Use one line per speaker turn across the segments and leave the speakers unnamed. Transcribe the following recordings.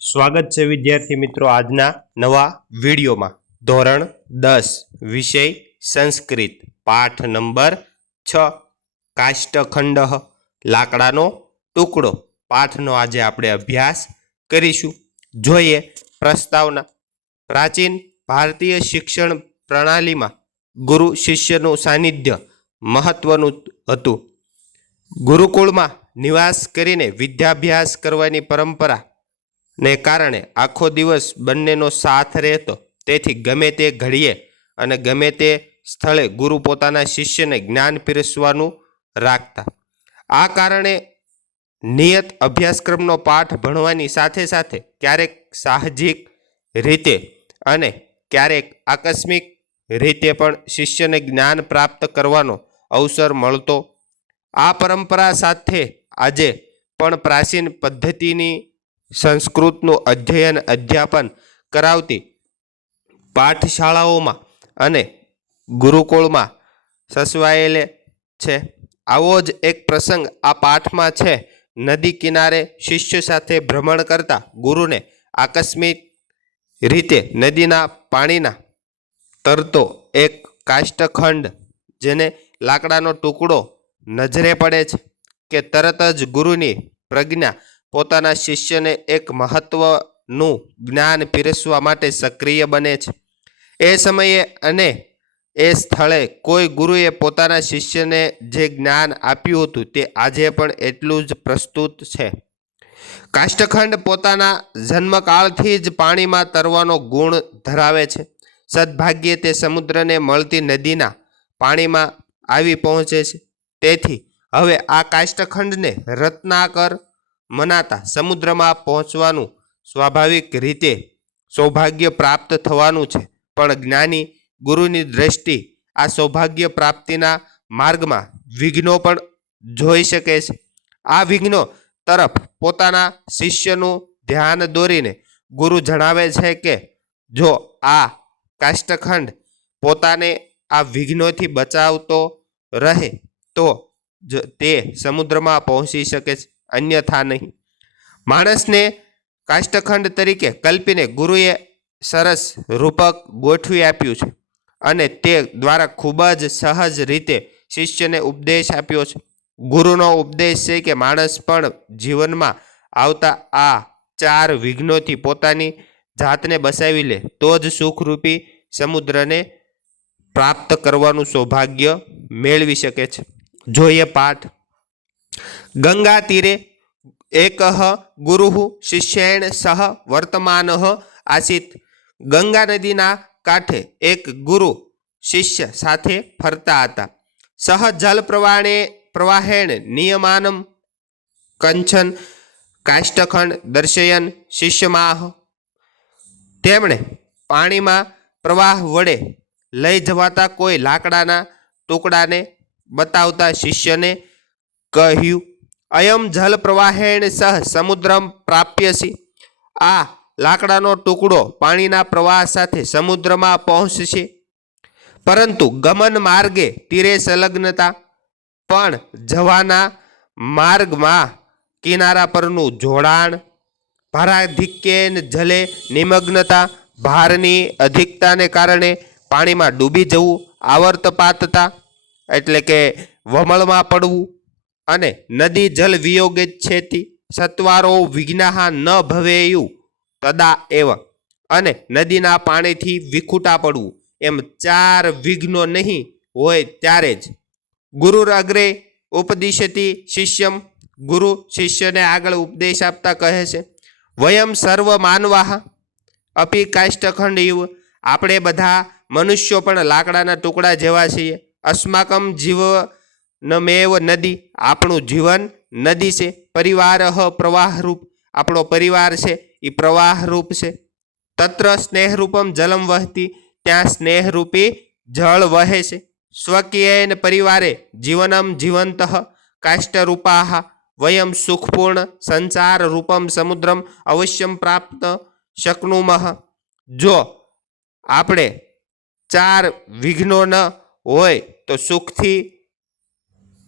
સ્વાગત છે વિદ્યાર્થી મિત્રો આજના નવા વિડીયોમાં. ધોરણ દસ, વિષય સંસ્કૃત, પાઠ નંબર છ, કાષ્ટખંડ, લાકડાનો ટુકડો. પાઠનો આજે આપણે અભ્યાસ કરીશું. જોઈએ પ્રસ્તાવના. પ્રાચીન ભારતીય શિક્ષણ પ્રણાલીમાં ગુરુ શિષ્યનું સાનિધ્ય મહત્વનું હતું. ગુરુકુળમાં નિવાસ કરીને વિદ્યાભ્યાસ કરવાની પરંપરા ને કારણે આખો દિવસ બંનેનો સાથ રહેતો. તેથી ગમે તે ઘડીએ અને ગમે તે સ્થળે ગુરુ પોતાના શિષ્યને જ્ઞાન પીરસવાનું રાખતા. આ કારણે નિયત અભ્યાસક્રમનો પાઠ ભણવાની સાથે સાથે ક્યારેક સાહજિક રીતે અને ક્યારેક આકસ્મિક રીતે પણ શિષ્યને જ્ઞાન પ્રાપ્ત કરવાનો અવસર મળતો. આ પરંપરા સાથે આજે પણ પ્રાચીન પદ્ધતિની સંસ્કૃતનું અધ્યયન અધ્યાપન કરાવતી પાઠશાળાઓમાં અને ગુરુકુળમાં સસવાયેલે છે. આવો જ એક પ્રસંગ આ પાઠમાં છે. નદી કિનારે શિષ્ય સાથે ભ્રમણ કરતા ગુરુને આકસ્મિક રીતે નદીના પાણીના તરતો એક કાષ્ટખંડ, જેને લાકડાનો ટુકડો નજરે પડે છે, કે તરત જ ગુરુની પ્રજ્ઞા પોતાના શિષ્યને એક મહત્વનું જ્ઞાન પીરસવા માટે સક્રિય બને છે. એ સમયે અને એ સ્થળે કોઈ ગુરુએ પોતાના શિષ્યને જે જ્ઞાન આપ્યું હતું તે આજે પણ એટલું જ પ્રસ્તુત છે. કાષ્ટખંડ પોતાના જન્મકાળથી જ પાણીમાં તરવાનો ગુણ ધરાવે છે. સદભાગ્યે તે સમુદ્રને મળતી નદીના પાણીમાં આવી પહોંચે છે. તેથી, હવે આ કાષ્ટખંડને રત્નાકર મનાતા સમુદ્રમાં પહોંચવાનું સ્વાભાવિક રીતે સૌભાગ્ય પ્રાપ્ત થવાનું છે. પણ જ્ઞાની ગુરુની દ્રષ્ટિ આ સૌભાગ્ય પ્રાપ્તિના માર્ગમાં વિઘ્નો પણ જોઈ શકે છે. આ વિઘ્નો તરફ પોતાના શિષ્યનું ધ્યાન દોરીને ગુરુ જણાવે છે કે, જો આ કાષ્ટખંડ પોતાને આ વિઘ્નોથી બચાવતો રહે, તો જ તે સમુદ્રમાં પહોંચી શકે છે. અન્યથા નહીં. માણસને કાષ્ટખંડ તરીકે કલ્પીને ગુરુએ સરસ રૂપક ગોઠવી આપ્યું છે અને તે દ્વારા ખૂબ જ સહજ રીતે શિષ્યને ઉપદેશ આપ્યો છે. ગુરુનો ઉપદેશ છે કે માણસ પણ જીવનમાં આવતા આ ચાર વિઘ્નોથી પોતાની જાતને બસાવી લે, તો જ સુખરૂપી સમુદ્રને પ્રાપ્ત કરવાનું સૌભાગ્ય મેળવી શકે છે. જોઈએ પાઠ ગંગા તીરે એક ગુરુ શિષ્યેણ સહ વર્તમાન આસિત. ગંગા નદીના કાંઠે એક ગુરુ શિષ્ય સાથે ફરતા હતા. સહ જલ પ્રવાહે પ્રવાહેણ નિયમાનમ કંચન કાષ્ટખંડ દર્શયન શિષ્યમાહ. તેમણે પાણીમાં પ્રવાહ વડે લઈ જવાતા કોઈ લાકડાના ટુકડાને બતાવતા શિષ્યને કહ્યું, અયમ જલ પ્રવાહેણ સહ સમુદ્રમ પ્રાપ્યસી. આ લાકડાનો ટુકડો પાણીના પ્રવાહ સાથે સમુદ્રમાં પહોંચશે. પરંતુ ગમન માર્ગે તીરે સંલગ્નતા, પણ જવાના માર્ગમાં કિનારા પરનું જોડાણ, ભારાધિક્યેન જલે નિમગ્નતા, ભારની અધિકતાને કારણે પાણીમાં ડૂબી જવું, આવર્તપાતતા, એટલે કે વમળમાં પડવું અને નદી જલ વિયોગે છેતી, સત્વારો વિઘ્નાહા ન ભવેયું તદા એવ. અને નદીના પાણીથી વિખૂટા પડવું, એમ ચાર વિઘ્નો નહીં હોય ત્યારે જ. ગુરુ અગ્રે ઉપદિશતી શિષ્યમ, ગુરુ શિષ્યને આગળ ઉપદેશ આપતા કહે છે, વયમ સર્વ માનવાહ, અપી કાષ્ટખંડ ઇવ આપણે બધા મનુષ્યો પણ લાકડાના ટુકડા જેવા છીએ. અસ્માકમ જીવ નમેવ નદી આપણું જીવન નદી છે. પરિવાર પ્રવાહરૂપ આપણો પરિવાર છે. એ પ્રવાહરૂપ છે. તત્ર સ્નેહરૂપમ જલમ વહતી, ત્યાં સ્નેહરૂપી જળ વહે છે. સ્વકીયેન પરિવારે જીવનમ જીવંત કાષ્ટરૂપાહ વયમ સુખપૂર્ણ સંસાર રૂપમ સમુદ્રમ અવશ્યમ પ્રાપ્ત શકનુમહ જો આપણે ચાર વિઘ્નો ન હોય તો સુખથી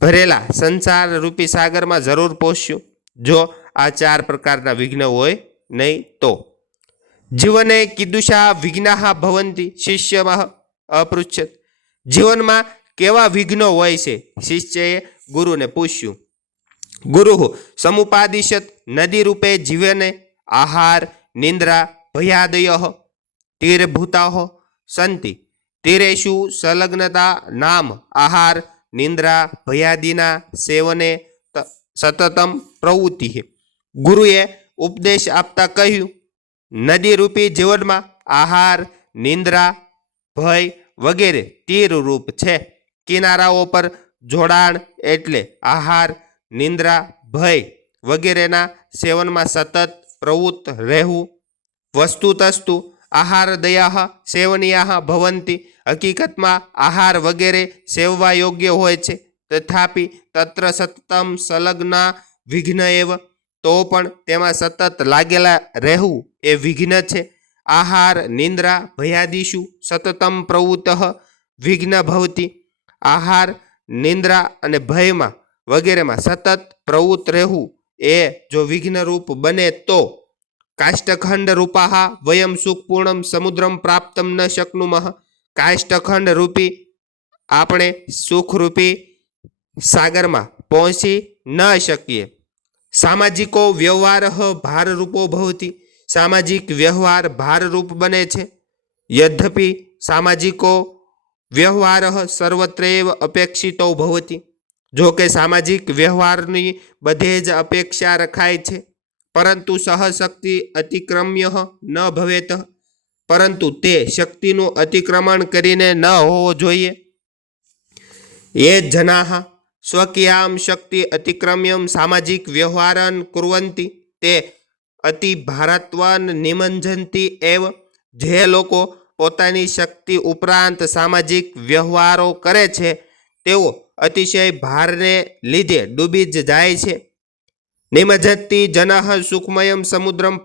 ભરેલા સંસાર રૂપી સાગરમાં જરૂર પહોંચ્યું જો આ ચાર પ્રકારના વિઘ્ન હોય નહીં તો. જીવને કીદુષા વિઘ્ના ભવંતી શિષ્યમાં અપૃચ્છત. જીવનમાં કેવા વિઘ્નો હોય છે? શિષ્યએ ગુરુને પૂછ્યું. ગુરુ, સમુપાદિશત નદી રૂપે જીવને આહાર, નિંદ્રા, ભયાદય, તીરભૂતા, સંતિ. તીરેશુ સંલગ્નતા, નામ, આહાર નિંદ્રા, ભયાદિના સેવને સતતમ પ્રવૃત્તિ ગુરુએ ઉપદેશ આપતા કહ્યું નદીરૂપી જીવનમાં આહાર, નિંદ્રા, ભય વગેરે તીરરૂપ છે. કિનારાઓ પર જોડાણ એટલે આહાર, નિંદ્રા, ભય વગેરેના સેવનમાં સતત પ્રવૃત્ત રહેવું. વસ્તુતસ્તુ આહાર દયા સેવનીયા ભવંતી હકીકતમાં આહાર વગેરે સેવવા યોગ્ય હોય છે. તથાપિ તત્ર સતતમ સંલગ્ના વિઘ્ન એવ, તો પણ તેમાં સતત લાગેલા રહેવું એ વિઘ્ન છે. આહાર, નિંદ્રા, ભયાદિશુ, સતતમ પ્રવૃત્ત વિઘ્ન ભવતી. આહાર, નિંદ્રા અને ભયમાં વગેરેમાં સતત પ્રવૃત્ત રહેવું એ જો વિઘ્નરૂપ બને તો કાષ્ટખંડ રૂપાહા વયમ સુખપૂર્ણમ સમુદ્રમ પ્રાપ્તમ ન શક્નુમઃ. કાષ્ટખંડ રૂપી આપણે સુખરૂપી સાગરમાં પહોંચી ન શકીએ. સામાજિકો વ્યવહાર ભારરૂપો ભવતી. સામાજિક વ્યવહાર ભારરૂપ બને છે. યદ્યપિ સામાજિકો વ્યવહાર સર્વત્રેવ અપેક્ષિતો ભવતી. જો કે સામાજિક વ્યવહારની બધે જ અપેક્ષા રખાય છે. પરંતુ સહશક્તિ અતિક્રમ્ય ન ભવેત. પરંતુ તે શક્તિનું અતિક્રમણ કરીને ન હોવો જોઈએ. એ જનાહ સ્વકીયામ શક્તિ અતિક્રમ્યમ સામાજિક વ્યવહારન કુર્વંતી. તે અતિ ભારતવાન નિમંજનતી એવ જે લોકો પોતાની શક્તિ ઉપરાંત સામાજિક વ્યવહારો કરે છે, તેઓ અતિશય ભારને લીધે ડૂબી જ જાય છે. નિમજતી જનઃ સુખમયમ સમુદ્રમ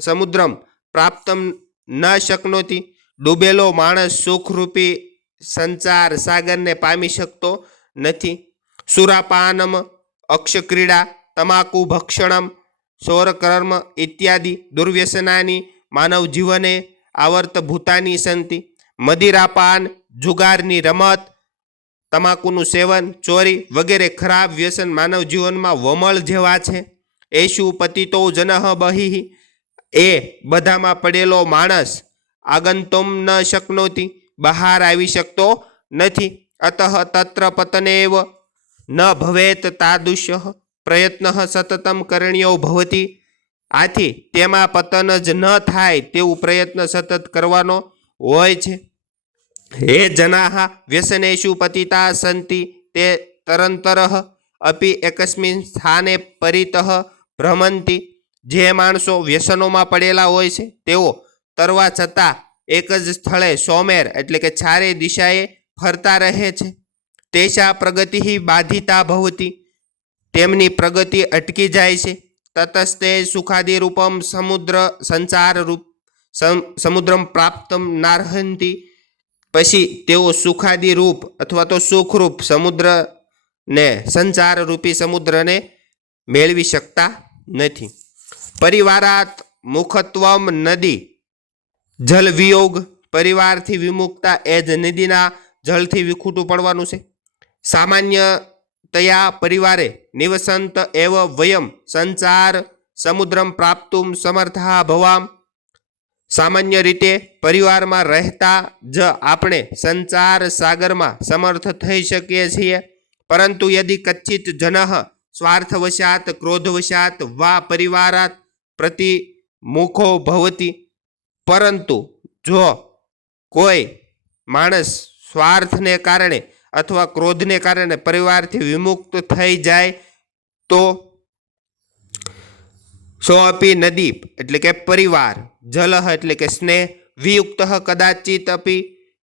સમુદ્રમ પ્રાપ્તમ ન શકનોતી. ડૂબેલો માણસ સુખરૂપી સંચાર સાગરને પામી શકતો નથી. સુરાપાનમ, અક્ષક્રીડા, તમાકુ ભક્ષણમ, સૌરકર્મ ઇત્યાદિ દુર્વ્યસનાની માનવ જીવને આવર્તભૂતાની સંતિ. મદિરાપાન, જુગારની રમત, તમાકુનું સેવન, ચોરી વગેરે ખરાબ વ્યસન માનવ જીવનમાં વમળ જેવા છે. એશુ પતિતો જનહ બહિ એ બધામાં પડેલો માણસ આગંતુમ ન શકનોતી, બહાર આવી શકતો નથી. અતઃ તત્ર પતનેવ ન ભવેત તાદૃશ્ય પ્રયત્ન સતતમ કરણીયો ભવતી. આથી તેમાં પતન જ ન થાય તેવું પ્રયત્ન સતત કરવાનો હોય છે. હે જનાહ વ્યસનેશુ પતિતા સંતિ, તે તરંતર અપી એકસ્મિન સ્થાને પરિતઃ ભ્રમંતી. જે માણસો વ્યસનોમાં પડેલા હોય છે, તેઓ તરવા છતાં એક જ સ્થળે સોમેર એટલે કે ચારે દિશાએ ફરતા રહે છે. તેશા પ્રગતિ બાધિતા ભવતી, તેમની પ્રગતિ અટકી જાય છે. તતસ્તે સુખાદિ રૂપમ સમુદ્ર સંચાર રૂપ, સમ- સમુદ્રમ પ્રાપ્તમ નાર્હંતી. પછી તેઓ સુખાદી રૂપ અથવા તો સુખરૂપ સમુદ્રને સંસાર રૂપી સમુદ્રને મેળવી શકતા નથી. પરિવારાત મુખત્વમ નદી. જલવિયોગ પરિવારથી વિમુક્તા એ જ નદીના જળથી વિખૂટું પડવાનું છે. સામાન્યતયા પરિવારે નિવસંત એવ વયમ સંચાર સમુદ્રમ પ્રાપ્તુમ સમર્થા ભવામ. સામાન્ય રીતે પરિવારમાં રહેતા જ આપણે સંચાર સાગરમાં સમર્થ થઈ શકીએ છીએ. પરંતુ યદિ કચ્છિત જનઃ સ્વાર્થવશાત, ક્રોધવશાત વા પરિવારાત પ્રતિ મુખો ભવતી. પરંતુ જો કોઈ માણસ સ્વાર્થને કારણે અથવા ક્રોધને કારણે પરિવારથી વિમુક્ત થઈ જાય, તો સોઅપી નદી એટલે કે પરિવાર, જલ એટલે કે સ્નેહ, વિયુક્ત કદાચિત અપી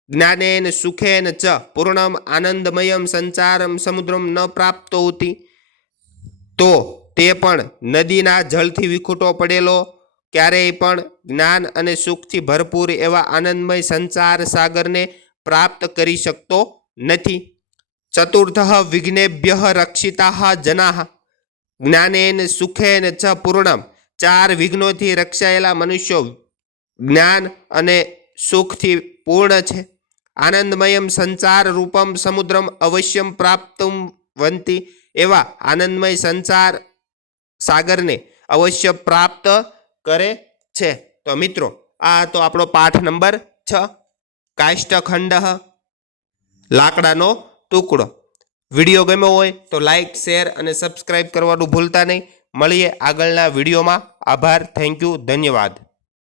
જ્ઞાનેન સુખેન ચ, પૂર્ણમ આનંદમયમ સંચારમ સમુદ્રમ ન પ્રાપ્તોતી. તો તે પણ નદીના જળથી વિખૂટો પડેલો, ક્યારેય પણ જ્ઞાન અને સુખથી ભરપૂર એવા આનંદમય સંચાર સાગરને પ્રાપ્ત કરી શકતો નથી. ચતુર્થ વિઘ્નેભ્ય રક્ષિતા જનાહ જ્ઞાનેન સુખેન ચ પૂર્ણમ. ચાર વિઘ્નોથી રક્ષાયેલા મનુષ્યો જ્ઞાન અને સુખથી પૂર્ણ છે. આનંદમયમ સંસાર રૂપમ સમુદ્રમ અવશ્યમ પ્રાપ્ત વંતી એવા આનંદમય સંસાર સાગરને અવશ્ય પ્રાપ્ત કરે છે. તો મિત્રો, આ હતો આપણો પાઠ નંબર છ. કાષ્ટખંડ લાકડાનો ટુકડો. વીડિયો ગમ્યો હોય તો લાઇક શેર અને સબસ્ક્રાઈબ કરવાનું ભૂલતા નહીં. મળીએ આગળના વિડીયોમાં. આભાર, થેન્ક યુ, ધન્યવાદ.